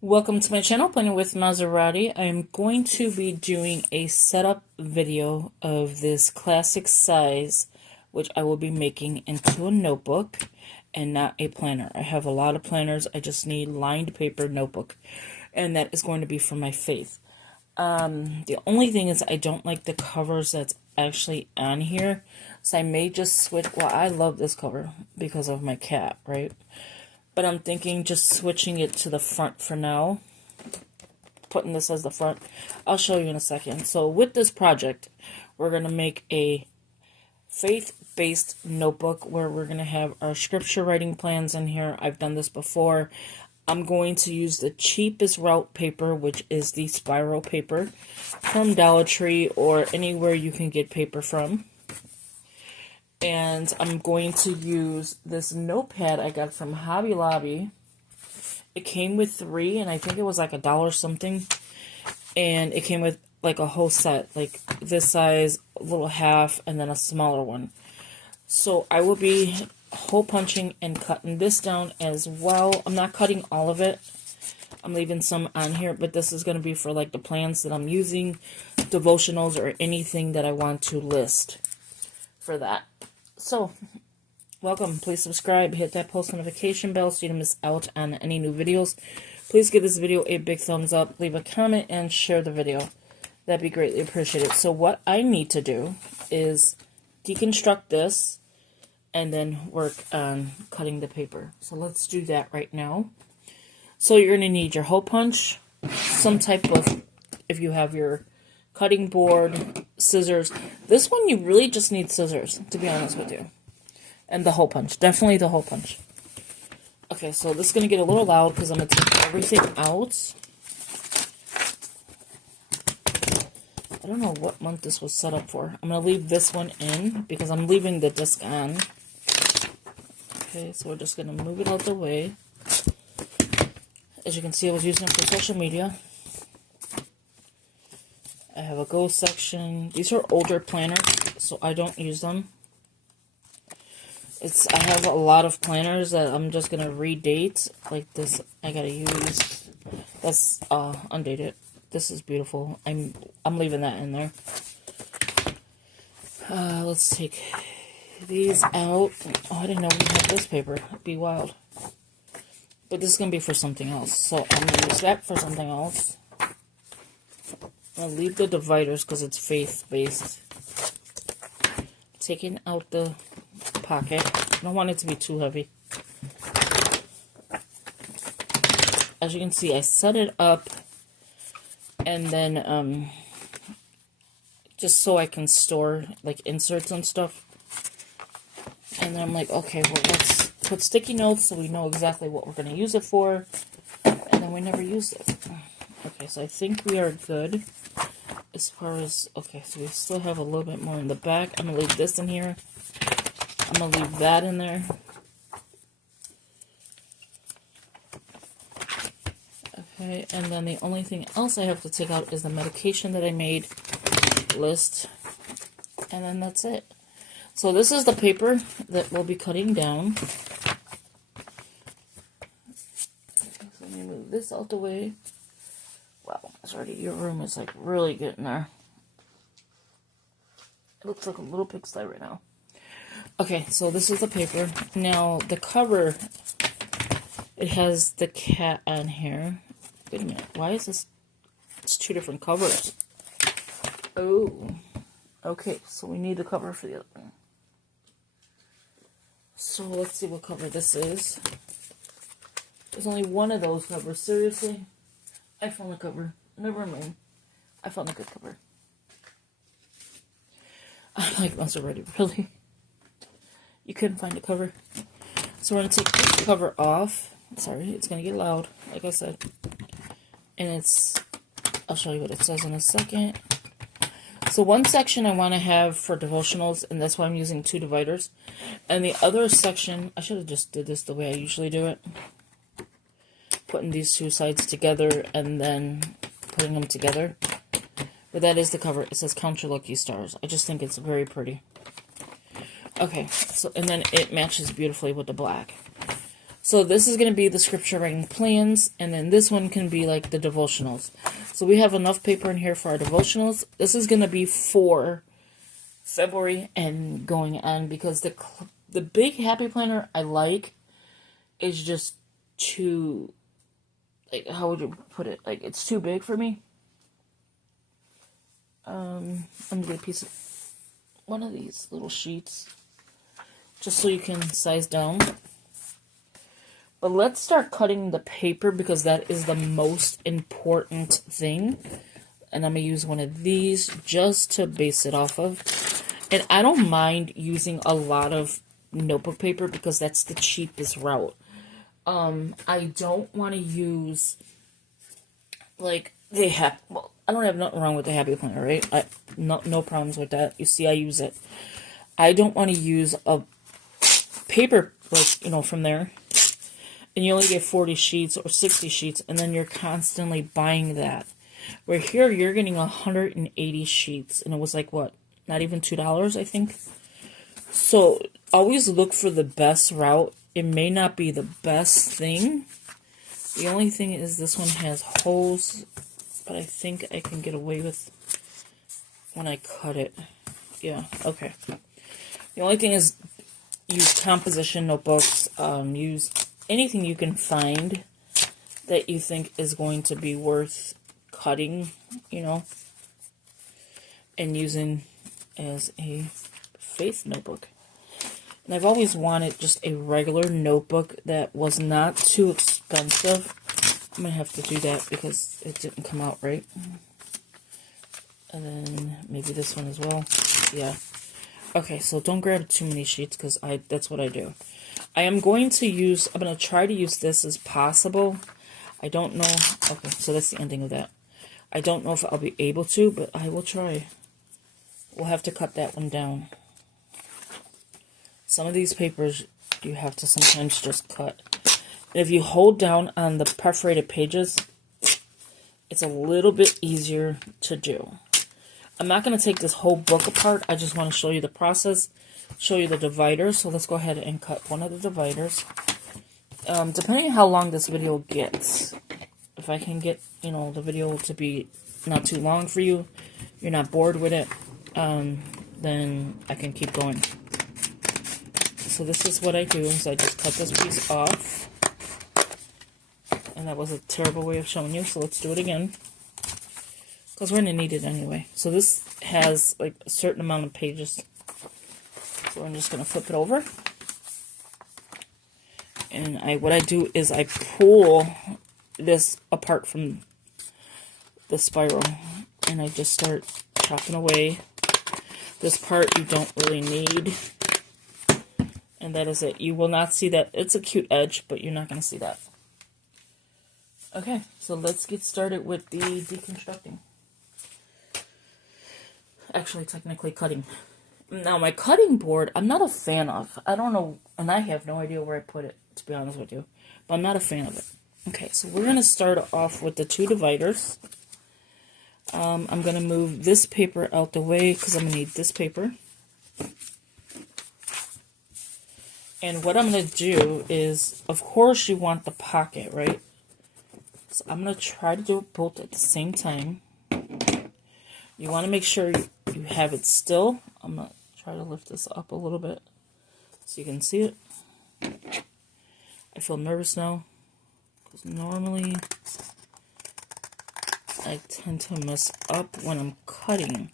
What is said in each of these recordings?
Welcome to my channel, Playing with Maserati. I am going to be doing a setup video of this classic size, which I will be making into a notebook and not a planner. I have a lot of planners. I just need lined paper notebook, and that is going to be for my faith. The only thing is I don't like the covers that's actually on here, so I may just switch. Well, I love this cover because of my cat, right? But I'm thinking just switching it to the front for now. Putting this as the front. I'll show you in a second. So with this project, we're going to make a faith-based notebook where we're going to have our scripture writing plans in here. I've done this before. I'm going to use the cheapest route paper, which is the spiral paper from Dollar Tree or anywhere you can get paper from. And I'm going to use this notepad I got from Hobby Lobby. It came with 3, and I think it was like $1 something. And it came with like a whole set, like this size, a little half, and then a smaller one. So I will be hole punching and cutting this down as well. I'm not cutting all of it. I'm leaving some on here, but this is going to be for like the plans that I'm using, devotionals, or anything that I want to list for that. So, welcome. Please subscribe. Hit that post notification bell so you don't miss out on any new videos. Please give this video a big thumbs up. Leave a comment and share the video. That'd be greatly appreciated. So what I need to do is deconstruct this and then work on cutting the paper. So let's do that right now. So you're going to need your hole punch, some type of, if you have your cutting board, scissors. This one you really just need scissors, to be honest with you. And the hole punch. Definitely the hole punch. Okay, so this is going to get a little loud because I'm going to take everything out. I don't know what month this was set up for. I'm going to leave this one in because I'm leaving the disc on. Okay, so we're just going to move it out the way. As you can see, I was using it for social media. I have a go section. These are older planners, so I don't use them. I have a lot of planners that I'm just gonna redate. Like this, I gotta use. That's undated. This is beautiful. I'm leaving that in there. Let's take these out. Oh, I didn't know we had this paper. Be wild. But this is gonna be for something else. So I'm gonna use that for something else. I'll leave the dividers because it's faith-based. Taking out the pocket. I don't want it to be too heavy. As you can see, I set it up and then just so I can store like inserts and stuff. And then I'm like, okay, well, let's put sticky notes so we know exactly what we're going to use it for. And then we never used it. Okay, so I think we are good. As far as, okay, so we still have a little bit more in the back. I'm going to leave this in here. I'm going to leave that in there. Okay, and then the only thing else I have to take out is the medication that I made list. And then that's it. So this is the paper that we'll be cutting down. Okay, so let me move this out the way. Wow, it's already, your room is like really getting there. It looks like a little pigsty right now. Okay, so this is the paper. Now, the cover, it has the cat on here. Wait a minute, why is this? It's 2 different covers. Oh, okay, so we need the cover for the other one. So let's see what cover this is. There's only one of those covers, seriously? I found the cover. Never mind. I found a good cover. I like Maserati, really. You couldn't find a cover. So we're going to take this cover off. Sorry, it's going to get loud, like I said. And I'll show you what it says in a second. So one section I want to have for devotionals, and that's why I'm using 2 dividers. And the other section, I should have just did this the way I usually do it. Putting these 2 sides together and then putting them together. But that is the cover. It says Count Your Lucky Stars. I just think it's very pretty. Okay, so and then it matches beautifully with the black. So this is going to be the scripture writing plans, and then this one can be like the devotionals. So we have enough paper in here for our devotionals. This is going to be for February and going on, because the big happy planner I like is just too, like, how would you put it? Like, it's too big for me. I'm going to get a piece of one of these little sheets, just so you can size down. But let's start cutting the paper, because that is the most important thing. And I'm going to use one of these just to base it off of. And I don't mind using a lot of notebook paper, because that's the cheapest route. I don't want to use, like, well, I don't have nothing wrong with the Happy Planner, right? No problems with that. You see, I use it. I don't want to use a paper, like, you know, from there. And you only get 40 sheets or 60 sheets, and then you're constantly buying that. Where here, you're getting 180 sheets, and it was like, what? Not even $2, I think? So, always look for the best route. It may not be the best thing. The only thing is this one has holes, but I think I can get away with when I cut it. Yeah, okay. The only thing is use composition notebooks, use anything you can find that you think is going to be worth cutting, you know, and using as a faith notebook. And I've always wanted just a regular notebook that was not too expensive. I'm going to have to do that because it didn't come out right. And then maybe this one as well. Yeah. Okay, so don't grab too many sheets, because that's what I do. I'm going to try to use this as possible. I don't know. Okay, so that's the ending of that. I don't know if I'll be able to, but I will try. We'll have to cut that one down. Some of these papers you have to sometimes just cut. And if you hold down on the perforated pages, it's a little bit easier to do. I'm not going to take this whole book apart. I just want to show you the process, show you the dividers. So let's go ahead and cut one of the dividers. Depending on how long this video gets, if I can get, you know, the video to be not too long for you, you're not bored with it, then I can keep going. So this is what I do, is I just cut this piece off. And that was a terrible way of showing you, so let's do it again. Because we're going to need it anyway. So this has like a certain amount of pages. So I'm just going to flip it over. And what I do is I pull this apart from the spiral. And I just start chopping away. This part you don't really need. And that is it. You will not see that. It's a cute edge, but you're not going to see that. Okay, so let's get started with the deconstructing. Actually, technically cutting. Now, my cutting board, I'm not a fan of. I don't know, and I have no idea where I put it, to be honest with you. But I'm not a fan of it. Okay, so we're going to start off with the two dividers. I'm going to move this paper out the way, because I'm going to need this paper. And what I'm going to do is, of course, you want the pocket, right? So I'm going to try to do it both at the same time. You want to make sure you have it still. I'm going to try to lift this up a little bit so you can see it. I feel nervous now, because normally I tend to mess up when I'm cutting.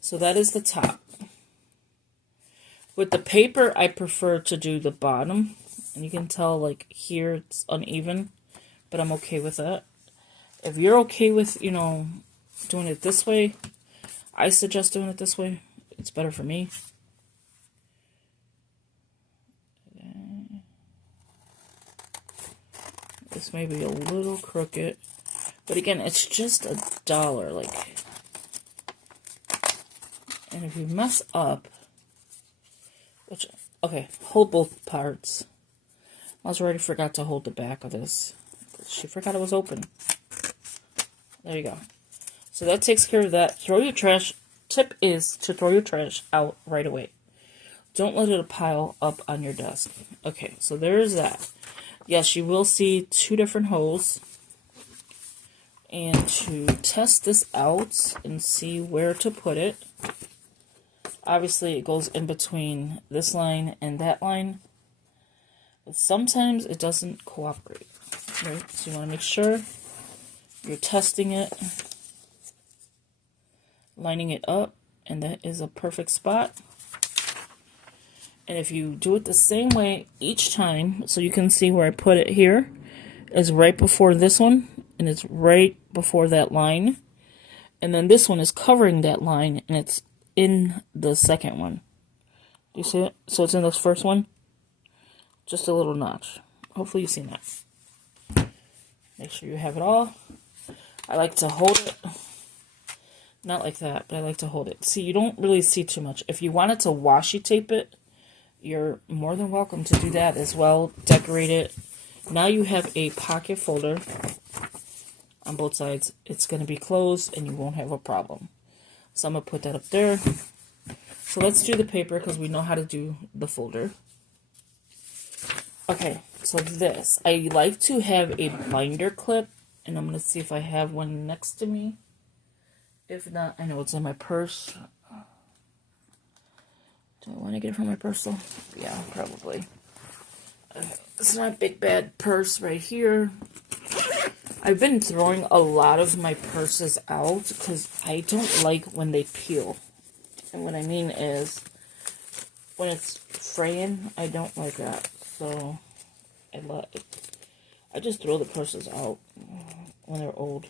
So that is the top. With the paper, I prefer to do the bottom. And you can tell, like, here it's uneven. But I'm okay with that. If you're okay with, you know, doing it this way, I suggest doing it this way. It's better for me. This may be a little crooked. But again, it's just $1. Like, and if you mess up, which, okay, hold both parts. I already forgot to hold the back of this. She forgot it was open. There you go. So that takes care of that. Throw your trash. Tip is to throw your trash out right away. Don't let it pile up on your desk. Okay, so there's that. Yes, you will see 2 different holes. And to test this out and see where to put it, obviously it goes in between this line and that line. But sometimes it doesn't cooperate. Right? So you want to make sure you're testing it, lining it up, and that is a perfect spot. And if you do it the same way each time, so you can see where I put it here, is right before this one, and it's right before that line. And then this one is covering that line, and it's in the second one. Do you see it? So it's in this first one. Just a little notch. Hopefully you've seen that. Make sure you have it all. I like to hold it. Not like that, but I like to hold it. See, you don't really see too much. If you wanted to washi tape it, you're more than welcome to do that as well. Decorate it. Now you have a pocket folder on both sides. It's going to be closed and you won't have a problem. So I'm going to put that up there. So let's do the paper because we know how to do the folder. Okay, so this. I like to have a binder clip, and I'm going to see if I have one next to me. If not, I know it's in my purse. Do I want to get it from my purse though? Yeah, probably. It's not a big bad purse right here. I've been throwing a lot of my purses out because I don't like when they peel. And what I mean is, when it's fraying, I don't like that. So, I just throw the purses out when they're old.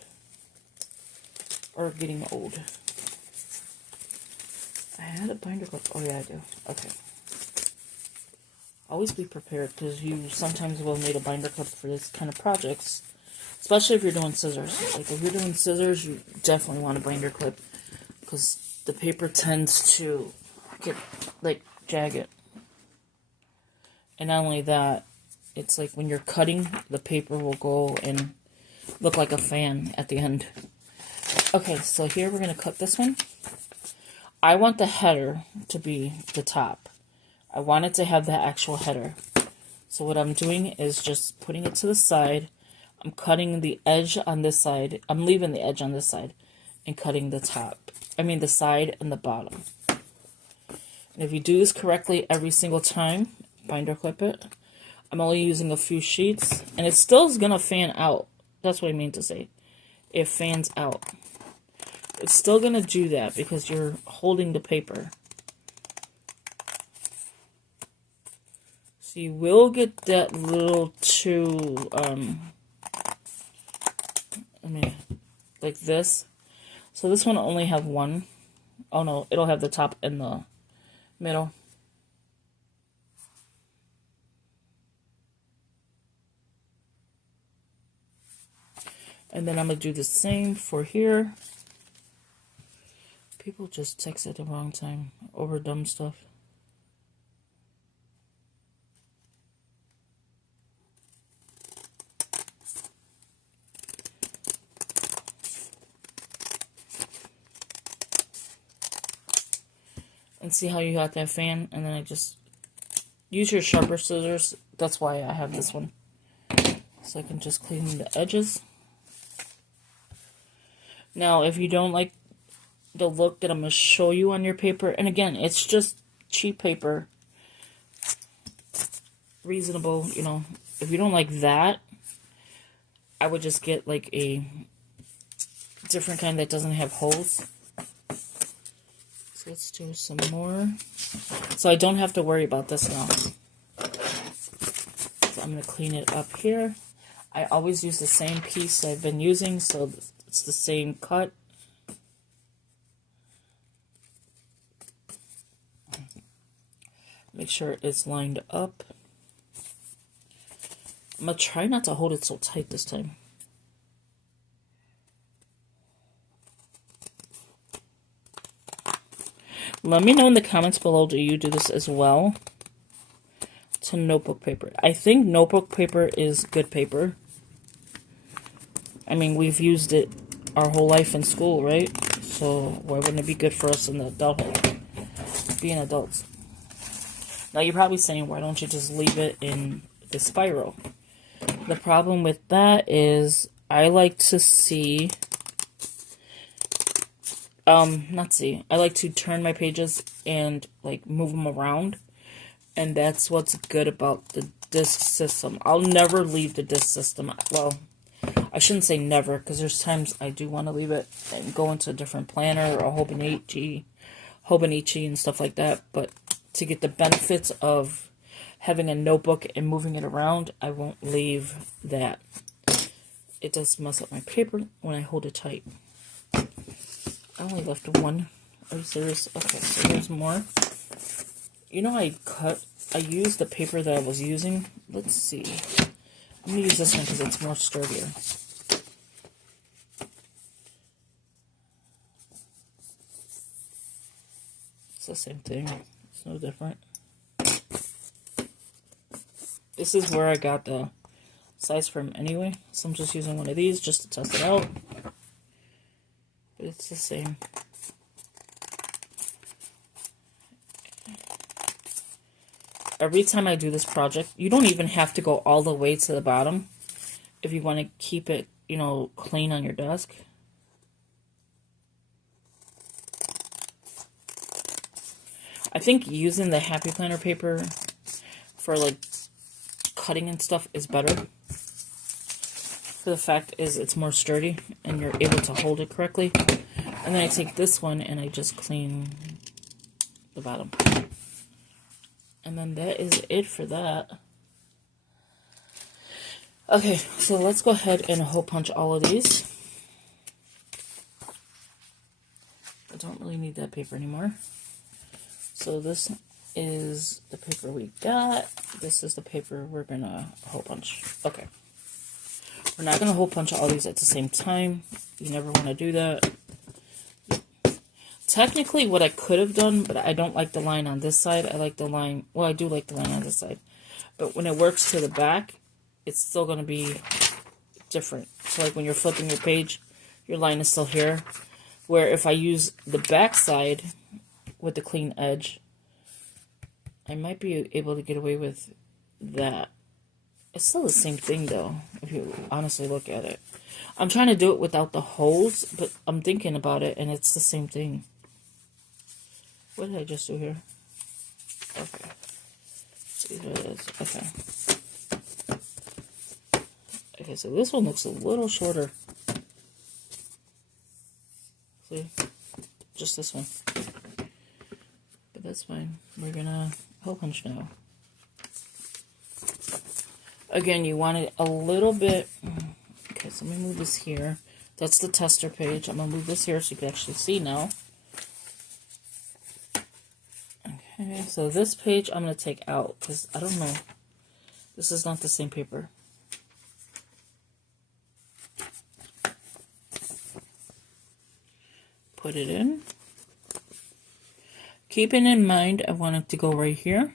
Or getting old. I had a binder clip. Oh yeah, I do. Okay. Always be prepared because you sometimes will need a binder clip for this kind of projects. Especially if you're doing scissors. Like if you're doing scissors, you definitely want a binder clip. Because the paper tends to get like jagged. And not only that, it's like when you're cutting, the paper will go and look like a fan at the end. Okay, so here we're going to cut this one. I want the header to be the top. I want it to have the actual header. So what I'm doing is just putting it to the side. I'm cutting the edge on this side. I'm leaving the edge on this side and cutting the top. I mean the side and the bottom. And if you do this correctly every single time, binder clip it. I'm only using a few sheets. And it still is going to fan out. That's what I mean to say. It fans out. It's still going to do that because you're holding the paper. So you will get that little too, like this. So this one will only have one. Oh no, it'll have the top and the middle. And then I'm going to do the same for here. People just text at the wrong time over dumb stuff. And see how you got that fan? And then I just use your sharper scissors. That's why I have this one. So I can just clean the edges. Now, if you don't like the look that I'm going to show you on your paper, and again, it's just cheap paper. Reasonable, you know. If you don't like that, I would just get like a different kind that doesn't have holes. So let's do some more. So I don't have to worry about this now. So I'm going to clean it up here. I always use the same piece I've been using, so it's the same cut. Make sure it's lined up. I'm going to try not to hold it so tight this time. Let me know in the comments below, do you do this as well? To notebook paper. I think notebook paper is good paper. I mean, we've used it our whole life in school, right? So why wouldn't it be good for us in the adulthood? Being adults. Now you're probably saying, why don't you just leave it in the spiral? The problem with that is I like to see, I like to turn my pages and like move them around. And that's what's good about the disc system. I'll never leave the disc system. Well, I shouldn't say never, because there's times I do want to leave it and go into a different planner or a Hobonichi and stuff like that. But to get the benefits of having a notebook and moving it around, I won't leave that. It does mess up my paper when I hold it tight. I only left one. Are you serious? Okay, so here's more. You know, I used the paper that I was using. Let's see. I'm going to use this one because it's more sturdier. It's the same thing. It's no different. This is where I got the size from anyway. So I'm just using one of these just to test it out. But it's the same. Every time I do this project, you don't even have to go all the way to the bottom if you want to keep it, you know, clean on your desk. I think using the Happy Planner paper for like cutting and stuff is better. For the fact is it's more sturdy and you're able to hold it correctly. And then I take this one and I just clean the bottom. And then that is it for that. Okay, so let's go ahead and hole punch all of these. I don't really need that paper anymore. So this is the paper we got. This is the paper we're gonna hole punch. Okay. We're not gonna hole punch all these at the same time. You never want to do that. Technically, what I could have done, but I don't like the line on this side. I like the line, well, I do like the line on this side. But when it works to the back, it's still going to be different. So like when you're flipping your page, your line is still here. Where if I use the back side with the clean edge, I might be able to get away with that. It's still the same thing though, if you honestly look at it. I'm trying to do it without the holes, but I'm thinking about it and it's the same thing. What did I just do here? Okay. See, there it is. Okay. Okay, so this one looks a little shorter. See? Just this one. But that's fine. We're gonna hole punch now. Again, you want it a little bit... Okay, so let me move this here. That's the tester page. I'm gonna move this here so you can actually see now. Okay, so this page I'm going to take out because I don't know. This is not the same paper. Put it in. Keeping in mind, I want it to go right here.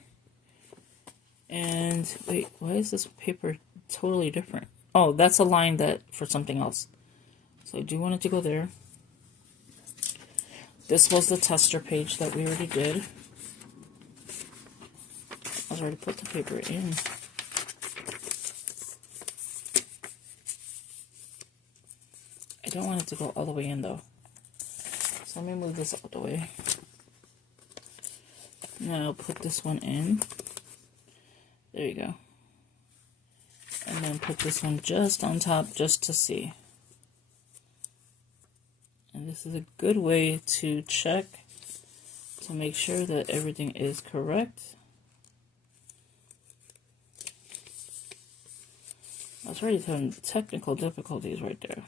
And wait, why is this paper totally different? Oh, that's a line that for something else. So I do want it to go there. This was the tester page that we already did. I already put the paper in. I don't want it to go all the way in though. So let me move this out the way. Now I'll put this one in. There you go. And then put this one just on top just to see. And this is a good way to check to make sure that everything is correct. I was already having technical difficulties right there.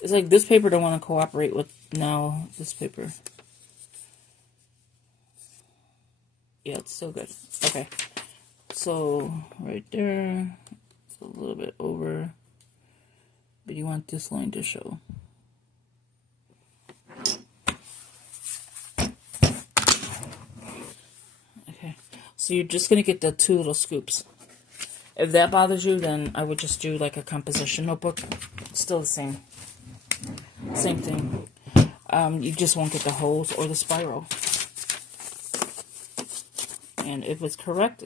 It's like this paper don't want to cooperate with now this paper. Yeah, it's still good. Okay. So, right there, it's a little bit over, but you want this line to show. Okay, so you're just going to get the 2 little scoops. If that bothers you, then I would just do like a composition notebook. It's still the same. Same thing. You just won't get the holes or the spiral. And if it's correct,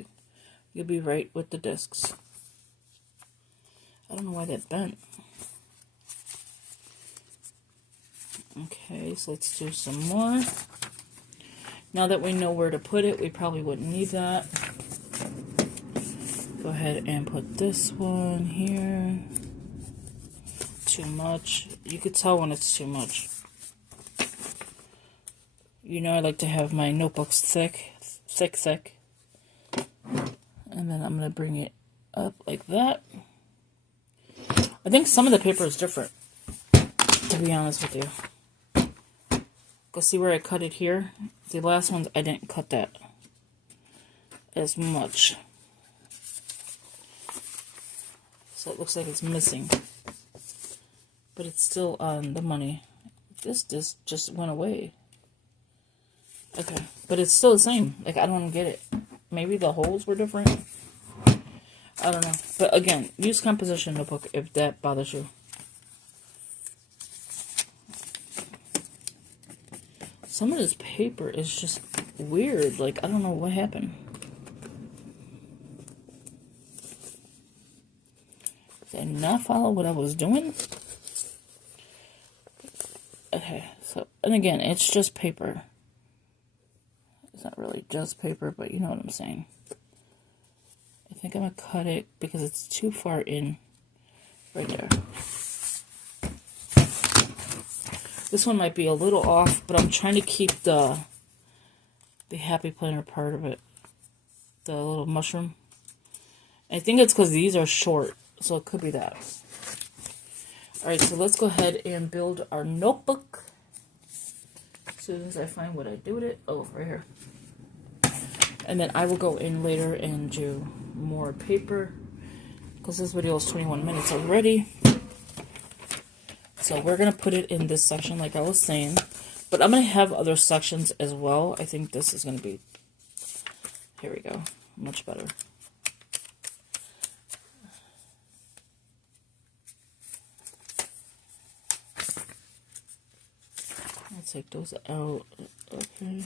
you'll be right with the discs. I don't know why that bent. Okay, so let's do some more. Now that we know where to put it, we probably wouldn't need that. Go ahead and put this one here. Too much. You could tell when it's too much. You know I like to have my notebooks thick. And then I'm going to bring it up like that. I think some of the paper is different, to be honest with you. Go see where I cut it here. The last ones, I didn't cut that as much. So it looks like it's missing. But it's still on the money. This just went away. Okay, but it's still the same. Like, I don't get it. Maybe the holes were different. I don't know. But again, use composition notebook if that bothers you. Some of this paper is just weird. Like, I don't know what happened. Did I not follow what I was doing? Okay, so, and again, it's just paper. It's not really just paper, but you know what I'm saying. I think I'm going to cut it because it's too far in right there. This one might be a little off, but I'm trying to keep the Happy Planner part of it. The little mushroom. I think it's because these are short, so it could be that. Alright, so let's go ahead and build our notebook. As soon as I find what I do with it. Oh, right here. And then I will go in later and do more paper, because this video is 21 minutes already. So we're going to put it in this section like I was saying. But I'm going to have other sections as well. I think this is going to be, here we go, much better. I'll take those out. Okay.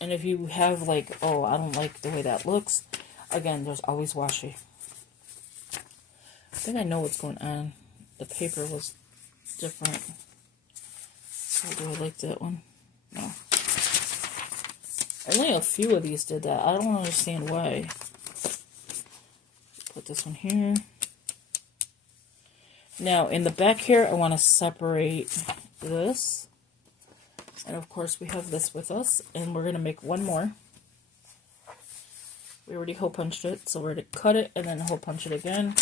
And if you have like, oh, I don't like the way that looks, again, there's always washi. I think I know what's going on. The paper was different. So do I like that one? No. Only a few of these did that. I don't understand why. Put this one here. Now, in the back here, I want to separate this. And of course, we have this with us. And we're going to make one more. We already hole punched it, so we're going to cut it and then hole punch it again.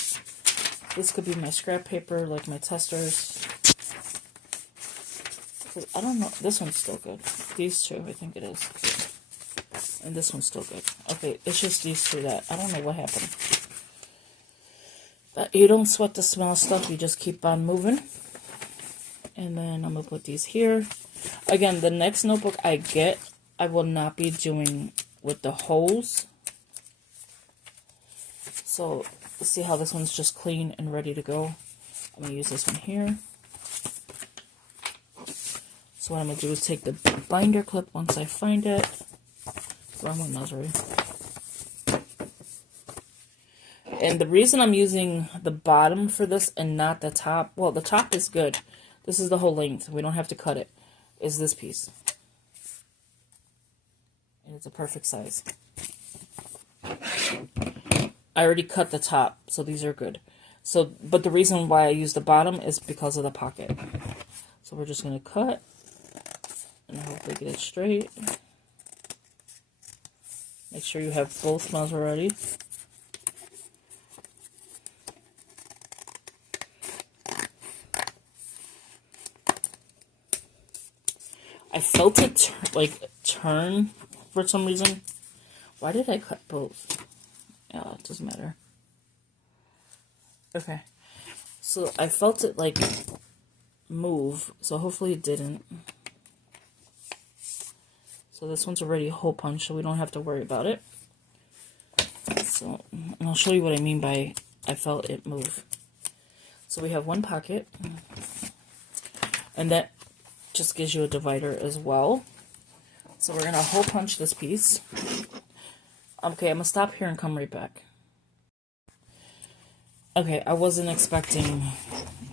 This could be my scrap paper, like my testers. I don't know. This one's still good. These two, I think it is. And this one's still good. Okay, it's just these two that I don't know what happened. But you don't sweat the small stuff. You just keep on moving. And then I'm going to put these here. Again, the next notebook I get, I will not be doing with the holes. So, let's see how this one's just clean and ready to go. I'm going to use this one here. So what I'm going to do is take the binder clip once I find it. Wrong one, Nazari. And the reason I'm using the bottom for this and not the top, well, the top is good. This is the whole length. We don't have to cut it. Is this piece. And it's a perfect size. I already cut the top, so these are good. So, but the reason why I use the bottom is because of the pocket. So we're just going to cut and hopefully get it straight. Make sure you have both Maserati. I felt it turn for some reason. Why did I cut both? Yeah, it doesn't matter. Okay. So I felt it like move, so hopefully it didn't. So this one's already hole punch, so we don't have to worry about it. So, and I'll show you what I mean by I felt it move. So we have one pocket, and that just gives you a divider as well. So we're going to hole punch this piece. Okay, I'm going to stop here and come right back. Okay, I wasn't expecting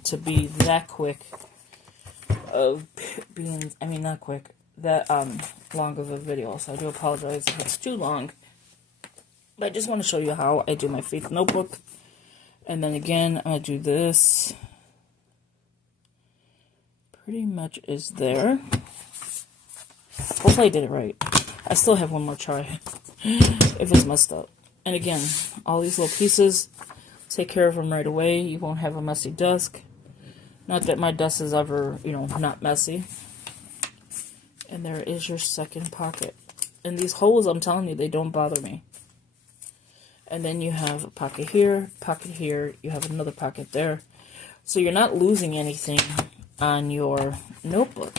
to be that quick of being, I mean, not quick, that long of a video, so I do apologize if it's too long. But I just want to show you how I do my faith notebook. And then again, I'm going to do this. Pretty much is there. Hopefully I did it right. I still have one more try if it's messed up. And again, all these little pieces, take care of them right away. You won't have a messy desk. Not that my desk is ever, you know, not messy. And there is your second pocket. And these holes, I'm telling you, they don't bother me. And then you have a pocket here, you have another pocket there. So you're not losing anything on your notebook.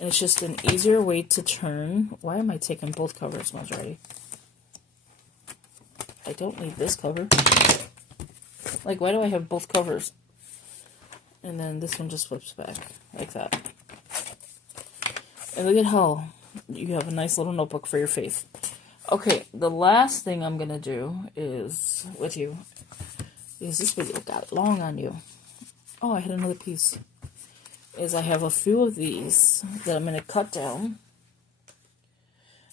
And it's just an easier way to turn. Why am I taking both covers, Maserati? I don't need this cover. Like, why do I have both covers? And then this one just flips back, like that. And look at how you have a nice little notebook for your faith. Okay, the last thing I'm going to do is, with you, is this video got long on you. Oh, I had another piece. Is I have a few of these that I'm going to cut down.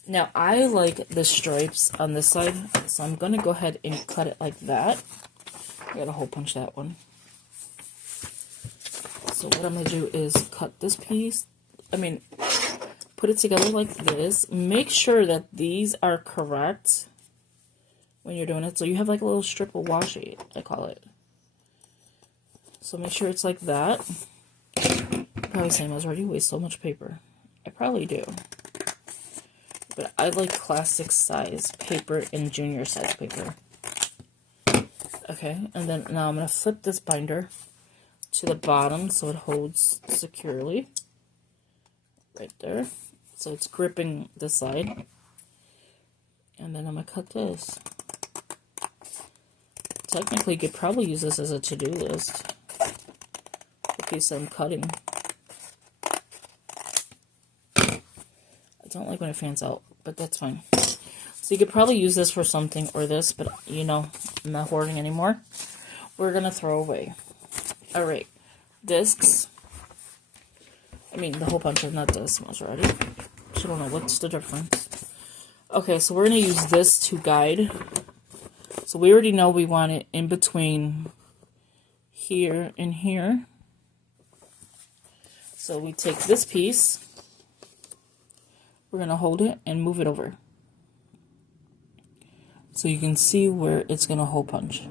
Now, I like the stripes on this side, so I'm going to go ahead and cut it like that. I got to hole punch that one. So what I'm going to do is cut this piece. Put it together like this. Make sure that these are correct when you're doing it. So you have like a little strip of washi, I call it. So make sure it's like that. Probably saying I was already waste so much paper. I probably do. But I like classic size paper and junior size paper. Okay, and then now I'm going to flip this binder to the bottom so it holds securely. Right there. So it's gripping this side. And then I'm going to cut this. Technically, you could probably use this as a to-do list. The piece I'm cutting. I don't like when it fans out, but that's fine. So you could probably use this for something or this, but you know, I'm not hoarding anymore. We're going to throw away. Alright, discs. The hole puncher, not discs, already. I don't know, what's the difference? Okay, so we're going to use this to guide. So we already know we want it in between here and here. So we take this piece. We're going to hold it and move it over. So you can see where it's going to hole punch.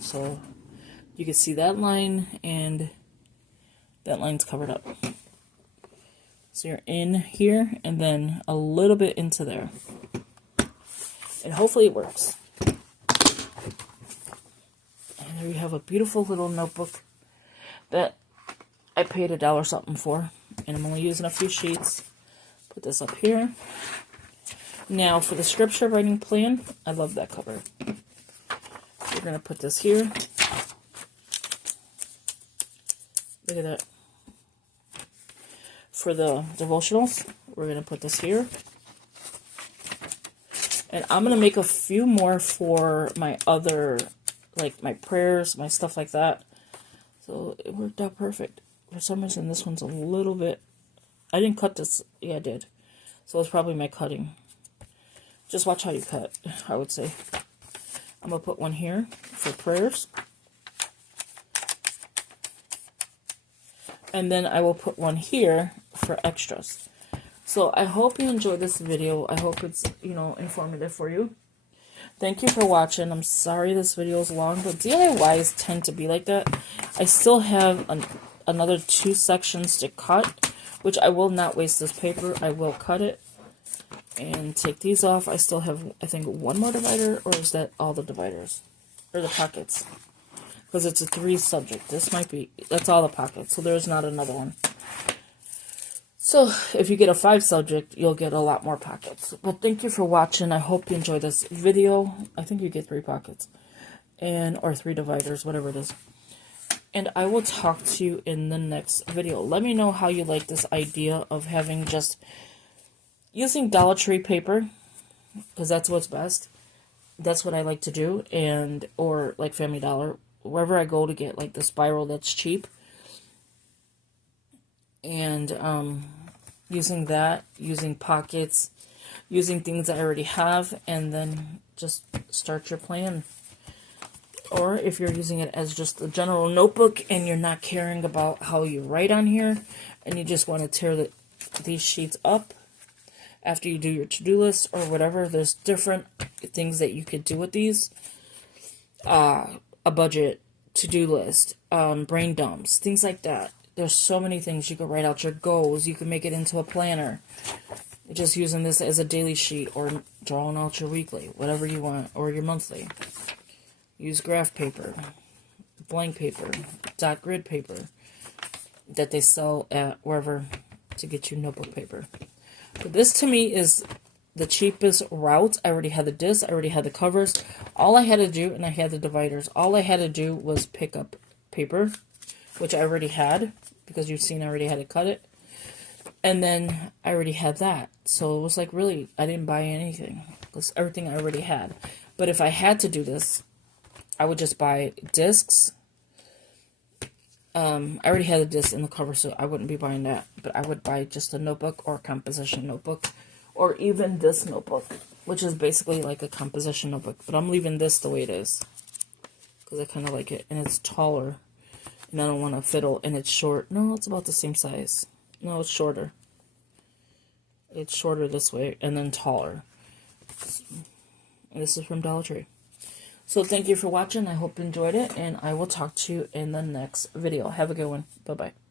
So you can see that line, and that line's covered up. So you're in here, and then a little bit into there. And hopefully it works. And there you have a beautiful little notebook that I paid $1 something for. And I'm only using a few sheets. Put this up here. Now for the scripture writing plan, I love that cover. We're going to put this here. Look at that. For the devotionals, we're going to put this here. And I'm going to make a few more for my other, like my prayers, my stuff like that. So it worked out perfect. For some reason, this one's a little bit... I didn't cut this. Yeah, I did. So it's probably my cutting. Just watch how you cut, I would say. I'm going to put one here for prayers. And then I will put one here for extras. So I hope you enjoyed this video. I hope it's, informative for you. Thank you for watching. I'm sorry this video is long, but DIYs tend to be like that. I still have another 2 sections to cut, which I will not waste this paper. I will cut it and take these off. I still have, I think, 1 more divider, or is that all the dividers? Or the pockets? Because it's a 3 subject. This might be, that's all the pockets, so there's not another one. So, if you get a 5 subject, you'll get a lot more pockets. But thank you for watching. I hope you enjoyed this video. I think you get 3 pockets. Or 3 dividers, whatever it is. and I will talk to you in the next video. Let me know how you like this idea of having just using Dollar Tree paper, because that's what's best. That's what I like to do, and or like Family Dollar, wherever I go to get like the spiral that's cheap. And using that, using pockets, using things I already have, and then just start your plan. Or if you're using it as just a general notebook and you're not caring about how you write on here, and you just want to tear these sheets up after you do your to-do list or whatever, there's different things that you could do with these. A budget, to-do list, brain dumps, things like that. There's so many things. You can write out your goals. You can make it into a planner. Just using this as a daily sheet or drawing out your weekly, whatever you want, or your monthly. Use graph paper, blank paper, dot grid paper that they sell at wherever to get you notebook paper. But this to me is the cheapest route. I already had the disc, I already had the covers. All I had to do, and I had the dividers, all I had to do was pick up paper, which I already had, because you've seen I already had to cut it. And then I already had that. So it was like, really, I didn't buy anything, because everything I already had. But if I had to do this, I would just buy discs. I already had a disc in the cover, so I wouldn't be buying that. But I would buy just a notebook or a composition notebook. Or even this notebook, which is basically like a composition notebook. But I'm leaving this the way it is, because I kind of like it. And it's taller. And I don't want to fiddle. And it's short. No, it's about the same size. No, it's shorter. It's shorter this way and then taller. And this is from Dollar Tree. So thank you for watching. I hope you enjoyed it. And I will talk to you in the next video. Have a good one. Bye-bye.